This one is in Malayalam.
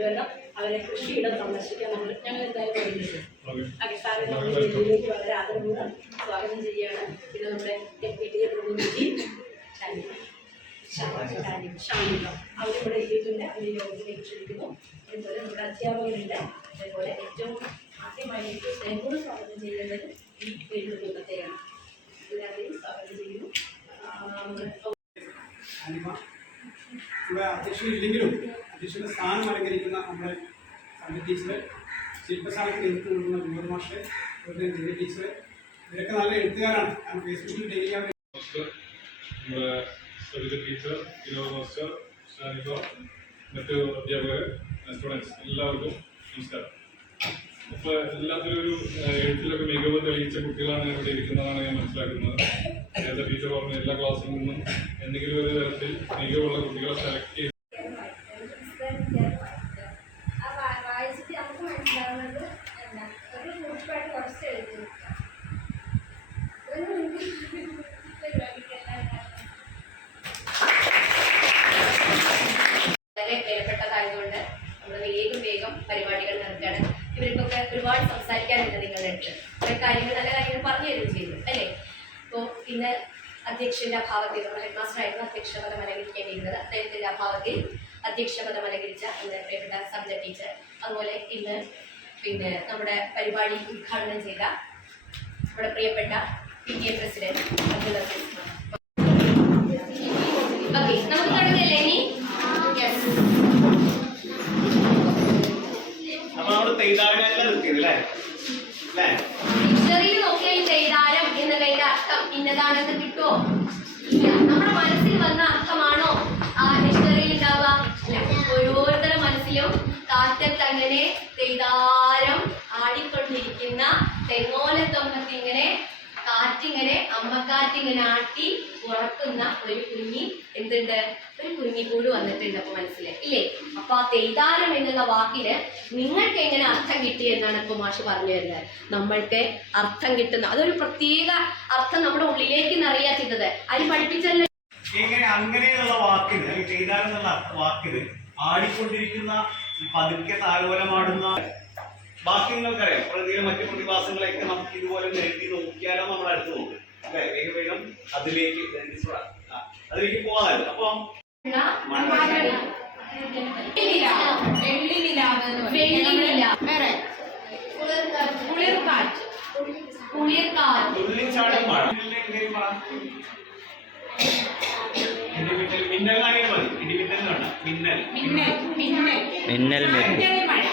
കൊണ്ടുവരണം അവരെ കൃഷിയിടം സന്ദർശിക്കാൻ നമ്മൾ ഞങ്ങൾ എന്തായാലും ഓക്കെ. അടിസ്ഥാന നമ്മുടെ ജില്ലയിലേക്ക് വളരെ ആദരപൂർവം സ്വാഗതം ചെയ്യുകയാണ്. പിന്നെ നമ്മുടെ ഡെപ്യൂട്ടി പ്രതിനിധി ഷാനിക അവരിവിടെ എത്തിയിട്ടുണ്ട്. അവർ യോഗത്തിലേക്ക് ക്ഷണിക്കുന്നു അതുപോലെ നമ്മുടെ അധ്യാപകരുണ്ട്. അതേപോലെ ഏറ്റവും ആദ്യമായിട്ട് സ്നേഹത്തോട് സ്വാഗതം ചെയ്യേണ്ടത് ഈ വീട് കുടുംബത്തെയാണ്. എല്ലാവരെയും സ്വാഗതം ചെയ്യുന്നു. അധ്യക്ഷൻ ഇല്ലെങ്കിലും അധ്യക്ഷന്റെ സ്ഥാനം അലങ്കരിക്കുന്ന നമ്മുടെ സംഗീത ടീച്ചർ ശില്പശാലയ്ക്ക് എഴുത്ത് കൊടുക്കുന്ന വിനോദ് മാഷ് അതുപോലെ ജയ ടീച്ചർ ഇവരൊക്കെ നല്ല എഴുത്തുകാരാണ്. കാരണം ഫേസ്ബുക്കിൽ ഡെയിലി അവർ സവിത മറ്റു അധ്യാപകർ സ്റ്റുഡൻസ് എല്ലാവർക്കും നമസ്കാരം. അപ്പോൾ എല്ലാത്തിലും ഒരു എഴുത്തിലൊക്കെ മികവ് തെളിയിച്ച കുട്ടികളാണ് ഇവിടെ ഇരിക്കുന്നതാണ് ഞാൻ മനസ്സിലാക്കുന്നത്. നേരത്തെ ടീച്ചർ പറഞ്ഞ എല്ലാ ക്ലാസ്സിൽ നിന്നും എന്തെങ്കിലും ഒരു തരത്തിൽ മികവുള്ള കുട്ടികളെ സെലക്ട് ചെയ്ത് ആ വാ- മനസ്സിലാവുന്നത് എന്താ? ഒരു ഗ്രൂപ്പായിട്ട് കുറച്ച് എഴുതുന്നു ഒരു പരിപാടിക്കെല്ലാം വളരെ വിലപ്പെട്ടതായതുകൊണ്ട് നമ്മൾ വേഗം വേഗം പരിപാടികൾ നടത്തുകയാണ്. ഇവർക്കൊക്കെ ഒരുപാട് സംസാരിക്കാനുണ്ട് നിങ്ങളുടെ അടുത്ത്. കുറെ കാര്യങ്ങൾ നല്ല കാര്യങ്ങൾ പറഞ്ഞു തരുകയും ചെയ്തു അല്ലേ? അപ്പോൾ ഇന്ന് അധ്യക്ഷന്റെ അഭാവത്തിൽ നമ്മുടെ ഹെഡ് മാസ്റ്റർ ആയിരുന്നു അധ്യക്ഷ പദം അദ്ദേഹത്തിന്റെ അഭാവത്തിൽ അധ്യക്ഷ പദം അലങ്കരിച്ച എന്റെ പ്രിയപ്പെട്ട സബ്ജ ടീച്ചർ അതുപോലെ ഇന്ന് പിന്നെ നമ്മുടെ പരിപാടി ഉദ്ഘാടനം ചെയ്ത നമ്മുടെ പ്രിയപ്പെട്ട P A president Abdul Aziz okay നമുക്ക് തുടങ്ങല്ലേ ഇനി? നോക്കിയാൽ ചെയ്താരം അർത്ഥം ഇന്നതാണെന്ന് കിട്ടുമോ അങ്ങനെ തെയ്താരം ആടിക്കൊണ്ടിരിക്കുന്ന തെങ്ങോലത്തൊമ്പത്ത് ഇങ്ങനെ കാറ്റിങ്ങനെ അമ്മക്കാറ്റിങ്ങനെ ആട്ടി ഉറക്കുന്ന ഒരു കുഞ്ഞി എന്തുണ്ട്? ഒരു കുഞ്ഞി കുഞ്ഞിക്കൂട് വന്നിട്ടുണ്ട് അപ്പൊ മനസ്സിലായി. ഇല്ലേ? അപ്പൊ ആ തെയ്താരം എന്നുള്ള വാക്കിന് നിങ്ങൾക്ക് എങ്ങനെ അർത്ഥം കിട്ടി എന്നാണ് ഇപ്പൊ മാഷ് പറഞ്ഞു തരുന്നത്. നമ്മൾക്ക് അർത്ഥം കിട്ടുന്ന അതൊരു പ്രത്യേക അർത്ഥം നമ്മുടെ ഉള്ളിലേക്ക് നിറയാത്തിന്നത് അത് പഠിപ്പിച്ചല്ലോ. എങ്ങനെ അങ്ങനെയുള്ള വാക്കിന് അല്ലെങ്കിൽ ചെയ്താലെന്നുള്ള വാക്കിന് ആടിക്കൊണ്ടിരിക്കുന്ന പതുക്കെ താഴോലമാടുന്ന ബാക്കി നിങ്ങൾക്കറിയാം പ്രകൃതിയിലെ മറ്റു പ്രതിഭാസങ്ങളെയൊക്കെ നമുക്ക് ഇതുപോലെ എഴുതി നോക്കിയാലോ നമ്മൾ അടുത്ത് നോക്കും അല്ലെ? വേഗം വേഗം അതിലേക്ക് അതിലേക്ക് പോകാമല്ലോ അപ്പം കുളിർക്കാറ്റ്. തുള്ളിച്ചാടും മഴ മിന്നൽ അങ്ങനെ വേണ്ട മിന്നൽ മിന്നൽ. മിന്നൽ മഴ.